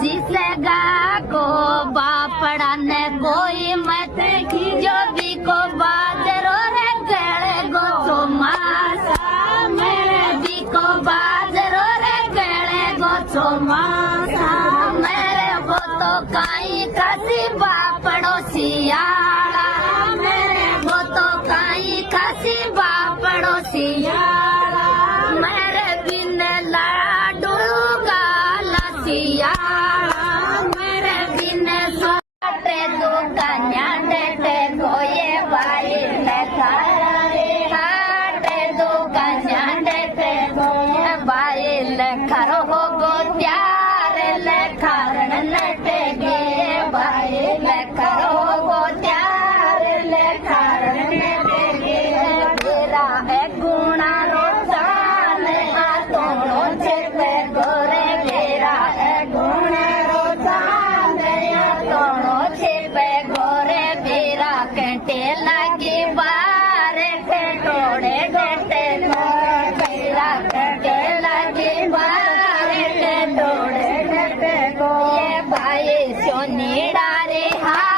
जिसगा को बापड़ा ने कोई मत जो भी को बाजरो रे गले गो तो मासा मेरे भी को बाजरो रे गले गो तो मासा मेरे वो तो काई कसी बापड़ो सियाड़ा मेरे वो तो काई कसी बापड़ो सियाड़ा मेरे बिन लाडू गाला सियाड़ा करो गो त्यार कारण लटेगे भाई करो गो त्यार कारण लटेगे तेरा गुणा रोजान तोड़ो छे गोरे तेरा गुणा रोजान तोड़ो छे गोरे मेरा कंटे लगी बार टोड़े गटे मेरा कंटे लगी बार टोड़े गटे को ये भाई सोनी डारे हा